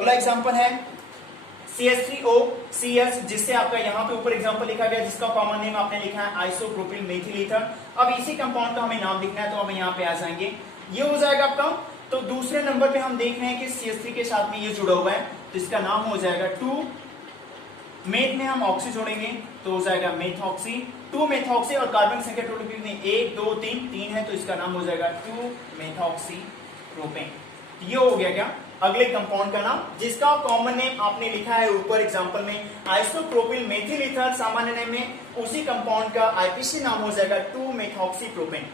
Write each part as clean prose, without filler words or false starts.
अगला एग्जांपल है CH3OCS, जिससे आपका यहाँ पे ऊपर एग्जांपल लिखा गया जिसका कॉमन नेम आपने लिखा है आइसोप्रोपिल मेथिल ईथर। अब इसी कंपाउंड का हमें नाम लिखना है, तो हम यहाँ पे आ जाएंगे, ये हो जाएगा आपका। तो दूसरे नंबर पे हम देख रहे हैं कि CH3 के साथ में ये जुड़ा हुआ है, तो इसका नाम हो जाएगा 2 मेथ में हम ऑक्सी जोड़ेंगे तो हो जाएगा मेथॉक्सी, 2 मेथॉक्सी, और कार्बन संख्या टोटल कितनी 1 2 3 है, तो इसका नाम हो जाएगा 2 मेथॉक्सी प्रोपेन। ये हो गया क्या अगले कंपाउंड का नाम, जिसका कॉमन नेम आपने लिखा है ऊपर एग्जांपल में आइसोप्रोपिल मेथिल ईथर। सामान्य नेम में उसी कंपाउंड का आईपीसी नाम हो जाएगा 2 मेथॉक्सी प्रोपेन।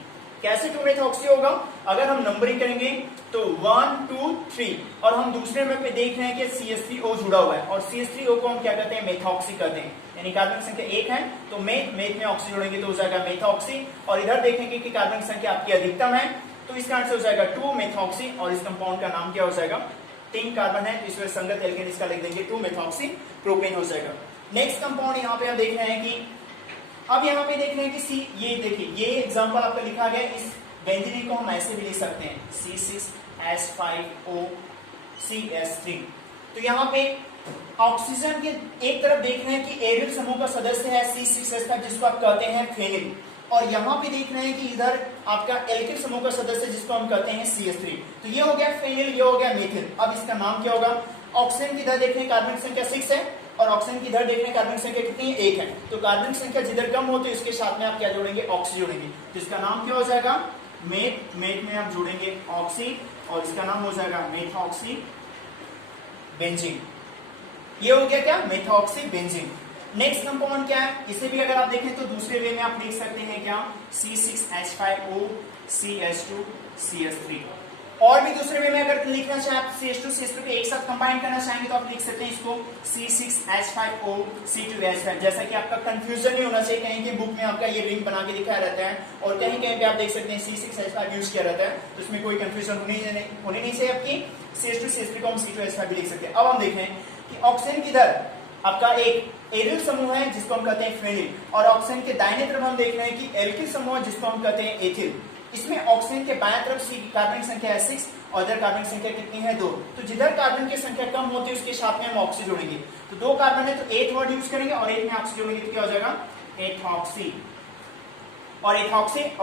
कैसे 2 मेथॉक्सी होगा, अगर हम नंबरिंग करेंगे तो 1 2 3, और हम दूसरे में पे देख रहे हैं कि CH3O जुड़ा हुआ है, और CH3O को हम क्या कहते हैं मेथॉक्सी कहते हैं, यानी कार्बन संख्या 1 है तो मेथ में ऑक्सी जोड़ेंगे तो हो जाएगा मेथॉक्सी, और इधर देखेंगे कि कार्बन संख्या आपकी अधिकतम है तो इसका आंसर हो जाएगा 2 मेथॉक्सी, और इस कंपाउंड का नाम क्या हो जाएगा 3 कार्बन है तो इसमें संगत एल्केन इसका लिख देंगे 2 मेथॉक्सी प्रोपेन हो जाएगा। नेक्स्ट कंपाउंड यहाँ पे हम देख रहे हैं कि अब यहाँ पे देख रहे हैं कि ये देखिए ये एग्जांपल आपका लिखा गया, इस बेंजीन को हम ऐसे भी लिख सकते हैं C6H5OCS3। तो यहाँ पे ऑक्सीजन के एक तरफ देख रहे हैं कि एरिल समूह का सदस्य है C6H5 जिसको आप कहते हैं फेनिल, और यहाँ पे देख रहे हैं कि इधर आपका एल्किल समूह का सदस्य जिसको हम कहते हैं CH3। तो ये हो गया फेनिल, ये हो गया मेथिल। अब इसका नाम क्या होगा, ऑक्सीजन की इधर देख रहे हैं कार्बन संख्या 6 है, और ऑक्सीजन की इधर देख रहे हैं कार्बन संख्या कितनी है 1 है, तो कार्बन संख्या जिधर कम होती है उसके साथ में आप क्या जोड़ेंगे ऑक्सी जोड़ेंगे, तो इसका नाम क्या हो जाएगा मेथ में आप जोड़ेंगे ऑक्सी, और इसका नाम हो जाएगा मेथॉक्सी बेंजीन। ये हो गया क्या मेथॉक्सी बेंजीन। नेक्स्ट कंपाउंड क्या है, इसे भी अगर आप देखें तो दूसरे वे में आप लिख सकते हैं क्या C6H5OCH2CH3, और भी दूसरे वे में अगर लिखना चाहे आप CH2CH3 को एक साथ कंबाइन करना चाहेंगे तो आप लिख सकते हैं इसको C6H5OC2H5। जैसा कि आपका कंफ्यूजन नहीं होना चाहिए, कहीं के बुक में आपका ये रिंग बना के दिखाया रहता है और कहीं कहीं पे आप देख सकते हैं C6H5 यूज किया रहता है, तो इसमें कोई कंफ्यूजन होनी नहीं चाहिए आपकी। CH2CH3 को हम C2H5 भी लिख सकते हैं। अब हम देखें कि ऑक्सीजन की इधर आपका एक एरिल समूह है जिसको हम कहते हैं फेनिल, और ऑक्सीजन के दाहिने तरफ हम देख रहे हैं कि एल्किल समूह है जिसको हम कहते हैं एथिल। इसमें ऑक्सीजन के बाएं तरफ सी कार्बन संख्या है 6 और इधर कार्बन संख्या कितनी है 2, तो जिधर कार्बन की संख्या कम होती है उसके साथ में हम ऑक्सी जोड़ेंगे, तो 2 कार्बन है तो एथ वर्ड यूज करेंगे और एक में ऑक्सी जोड़ेंगे तो क्या हो जाएगा एथॉक्सी, और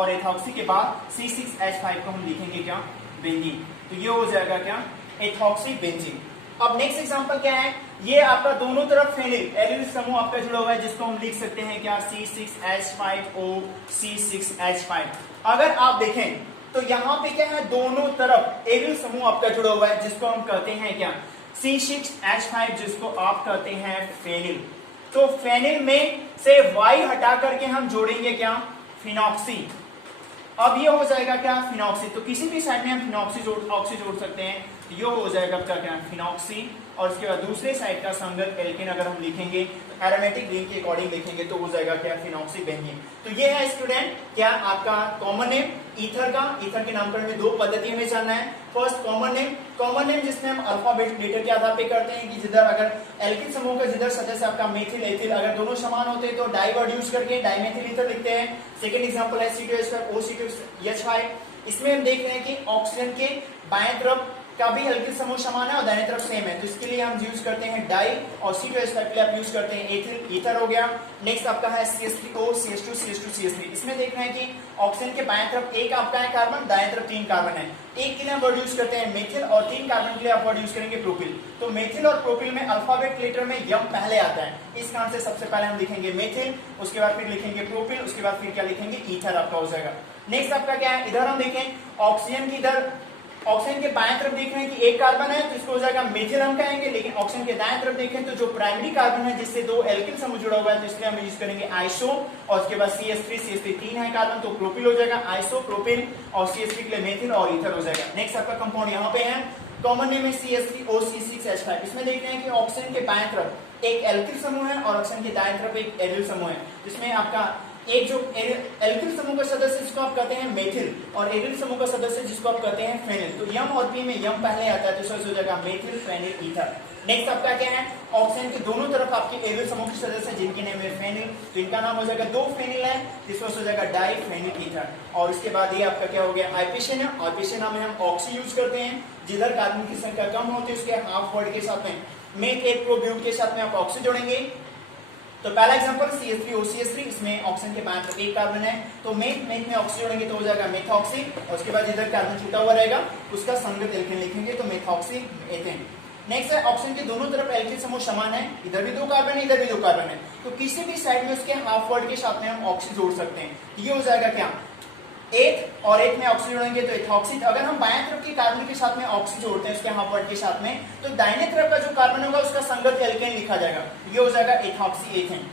एथॉक्सी के बाद C6H5 को हम लिखेंगे क्या बेंजीन, तो ये हो जाएगा क्या एथॉक्सी बेंजीन। अब नेक्स्ट एग्जांपल क्या है, ये आपका दोनों तरफ फेनिल एरिल समूह आपका जुड़ा हुआ है जिसको हम लिख सकते हैं क्या C6H5OC6H5। अगर आप देखें तो यहाँ पे क्या है दोनों तरफ एरिल समूह आपका जुड़ा हुआ है जिसको हम कहते हैं क्या C6H5, जिसको आप कहते हैं फेनिल। तो फेनिल में से Y हटा करके हम जोड़ेंगे क्या फिनॉक्सी। अब ये हो जाएगा क्या फिनॉक्सी, तो किसी भी साइड में हम ऑक्सी जोड़ सकते हैं, तो ये हो जाएगा आपका क्या फिनॉक्सी, और उसके बाद दूसरे साइड का संगत एल्केन अगर हम लिखेंगे तो एरोमेटिक रिंग के अकॉर्डिंग लिखेंगे तो हो जाएगा क्या फिनॉक्सी बेंजीन। तो ये है स्टूडेंट क्या आपका कॉमन नेम ईथर का। ईथर के नामकरण में 2 पद्धति हमें जानना है। फर्स्ट कॉमन नेम जिसमें हम अल्फाबेट लेटर के आधार पे करते हैं कि जिधर अगर एल्किल समूह का जिधर सदस्य आपका मेथिल एथिल अगर दोनों समान होते हैं तो डाई वर्ड यूज करके डाइमेथिल ईथर लिखते हैं। सेकंड एग्जांपल है C2H5OC2H5। इसमें हम देख रहे हैं कि ऑक्सीजन के बाएं तरफ का भी एल्किल समूह समान है और दाहिने तरफ सेम है, तो इसके लिए हम यूज करते हैं डाई, और C2H5 के लिए आप यूज करते हैं एथिल ईथर हो गया। नेक्स्ट आपका है CH3OCH2CH2CH3। इसमें देख रहे हैं कि ऑक्सीजन के बाएं तरफ एक आपका है कार्बन, दाएं तरफ 3 कार्बन है। एक के लिए हम वर्ड यूज करते हैं मेथिल और 3 कार्बन के लिए आप वर्ड यूज करेंगे प्रोपिल। तो मेथिल और प्रोपिल में अल्फाबेट लेटर में यम पहले आता है, इस कारण से सबसे पहले हम लिखेंगे मेथिल, उसके बाद फिर लिखेंगे प्रोपिल, उसके बाद फिर क्या लिखेंगे ईथर आपका हो जाएगा। नेक्स्ट आपका क्या है, इधर हम देखें ऑक्सीजन की इधर ऑक्सीजन के बाएं तरफ देख रहे हैं कि एक कार्बन है तो इसको हो जाएगा मेथिल हम कहेंगे, लेकिन ऑक्सीजन के दाएं तरफ देखें तो जो प्राइमरी कार्बन है जिससे 2 एल्किल समूह जुड़ा हुआ है तो इसलिए हम यूज करेंगे आइसो, और उसके बाद CH3 3 है कार्बन तो प्रोपिल हो जाएगा आइसो प्रोपिल, और CH3 के लिए मेथिल और ईथर हो जाएगा। नेक्स्ट आपका कंपाउंड यहाँ पे है कॉमन नेम है CH3OC6H5। इसमें देख रहे हैं कि ऑक्सीजन के बाएं तरफ एक एल्किल समूह है और ऑक्सीजन के दाएं तरफ एक एरिल समूह है, जिसमें आपका एक जो एल्किल समूह का सदस्य जिसको आप कहते हैं मेथिल और एरिल समूह का सदस्य जिसको आप कहते हैं फेनिल। तो यम और पी में यम पहले आता है तो इसका हो जाएगा मेथिल फेनिल ईथर। नेक्स्ट आपका क्या है, ऑक्सीजन के दोनों तरफ आपके एरिल समूह के सदस्य जिनके नाम है फेनिल, तो इनका नाम हो जाएगा दो फेनिल है, इसका हो जाएगा डाई फेनिल ईथर। और उसके बाद ये आपका क्या हो गया, आइपेशन है। आइपेशन में हम ऑक्सी यूज करते हैं, जिधर कार्बन की संख्या कम होती है उसके हाफ वर्ड के साथ में मेथ एक प्रोब्यूट के साथ में आप ऑक्सी जोड़ेंगे। तो पहला एग्जांपल CH3OCH3, इसमें ऑक्सीजन के बाएं तरफ एक कार्बन है, तो मेथ में ऑक्सी जोड़ेंगे तो हो जाएगा मेथॉक्सी, और उसके बाद इधर कार्बन छूटा हुआ रहेगा उसका संगत एल्केन लिखेंगे तो मेथॉक्सी एथेन। नेक्स्ट है ऑक्सीजन के दोनों तरफ एल्किल समूह समान है, इधर भी दो कार्बन है इधर भी दो कार्बन है, तो किसी भी साइड में उसके हाफ वर्ड के साथ में हम ऑक्सी जोड़ सकते हैं। ये हो जाएगा क्या, एथ और एथ में ऑक्सी जोड़ेंगे तो एथॉक्सी। अगर हम बाएं तरफ के कार्बन के साथ में ऑक्सी जोड़ते हैं उसके हाफ वर्ड के साथ में, तो दाहिने तरफ का जो कार्बन होगा उसका संगत एल्केन लिखा जाएगा, ये हो जाएगा एथॉक्सी एथेन।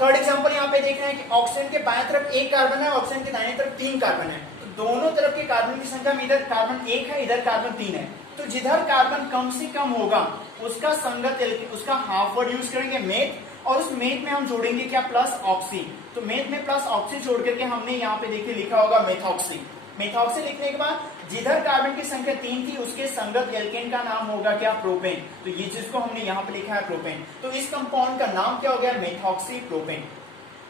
थर्ड एग्जांपल यहाँ पे देख रहे हैं कि ऑक्सीजन के बाएं तरफ एक कार्बन है, ऑक्सीजन के दाहिने तरफ तीन कार्बन है, तो दोनों तरफ के कार्बन की संख्या में इधर कार्बन एक है इधर कार्बन तीन है, तो जिधर कार्बन कम से कम होगा उसका संगत उसका हाफ वर्ड यूज करेंगे मेथ, और उस मेथ में हम जोड़ेंगे क्या, प्लस ऑक्सी। तो मेथ में प्लस ऑक्सी जोड़ करके हमने यहाँ पे देखिए लिखा होगा मेथॉक्सी। मेथॉक्सी लिखने के बाद जिधर कार्बन की संख्या तीन थी उसके संगत एल्केन का नाम होगा क्या, प्रोपेन। तो ये जिसको हमने यहाँ पे लिखा है प्रोपेन, तो इस कंपाउंड का नाम क्या हो गया, मेथॉक्सी प्रोपेन।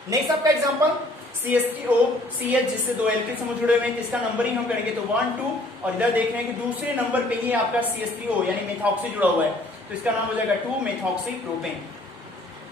नेक्स्ट आपका एग्जांपल CH3OCH, जिससे दो एल्किल समूह जुड़े हुए हैं, इसका नंबरिंग हम करेंगे तो 1 2, और इधर देख रहे हैं कि दूसरे नंबर पे ही आपका CH3O यानी मेथॉक्सी जुड़ा हुआ है, तो इसका नाम हो जाएगा 2 मेथॉक्सी प्रोपेन।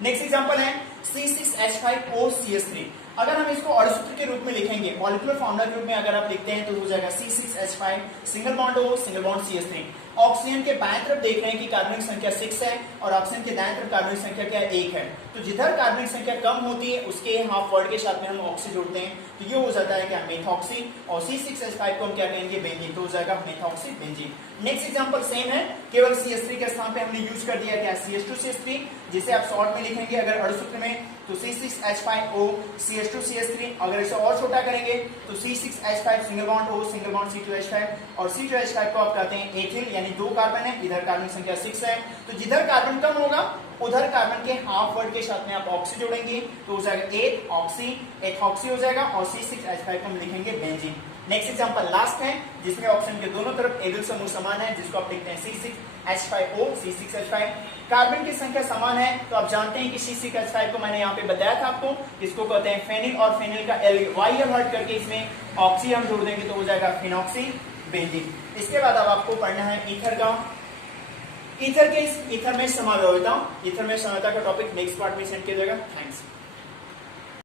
नेक्स्ट एग्जांपल है C6H5OCH3। अगर हम इसको अणुसूत्र के रूप में लिखेंगे, मॉलिक्यूलर फॉर्मूला के रूप में अगर आप लिखते हैं तो हो जाएगा C6H5 single bond O single bond CH3। Oxygen के बाएं तरफ देख रहे हैं कि कार्बन की संख्या 6 है और ऑक्सीजन के दाएं तरफ कार्बन की संख्या क्या है, 1 है, तो जिधर कार्बन की संख्या कम होती है उसके हाफ वर्ड के साथ में हम ऑक्सी जोड़ते हैं, तो ये हो जाता है क्या, मेथॉक्सी। और C6H5 को हम क्या कहेंगे, बेंजीन, तो हो जाएगा methoxy benzene. Next example same है, केवल CH3 के स्थान पे हमने यूज कर दिया क्या, CH2CH3, जिसे आप शॉर्ट में लिखेंगे अगर अणुसूत्र में तो C6H5O CH2CH3, अगर इसे और छोटा करेंगे तो C6H5 single bond O single bond C2H5, और C2H5 को आप कहते हैं एथिल, यानी दो कार्बन है, इधर कार्बन की संख्या 6 है, तो जिधर कार्बन कम होगा उधर कार्बन के हाफ वर्ड के साथ में आप ऑक्सी जोड़ेंगे तो हो जाएगा एथ ऑक्सी, एथॉक्सी हो जाएगा, और C6H5 को हम लिखेंगे बेंजीन। नेक्स्ट एग्जांपल लास्ट है, जिसमें ऑक्सीजन के दोनों तरफ एरिल समूह समान है, जिसको आप लिखते हैं C6H5O C6H5। कार्बन की संख्या समान है, तो आप जानते हैं कि C6H5 को मैंने यहाँ पे बताया था आपको, इसको कहते हैं फेनिल, और फेनिल का YL हट करके इसमें ऑक्सी हम जोड़ देंगे तो हो जाएगा फिनॉक्सी बेंजीन। इसके बाद अब आपको पढ़ना है ईथर का। ईथर में समावेशिता, ईथर में समावेशिता का टॉपिक नेक्स्ट पार्ट में सेंड किया जाएगा। थैंक्स।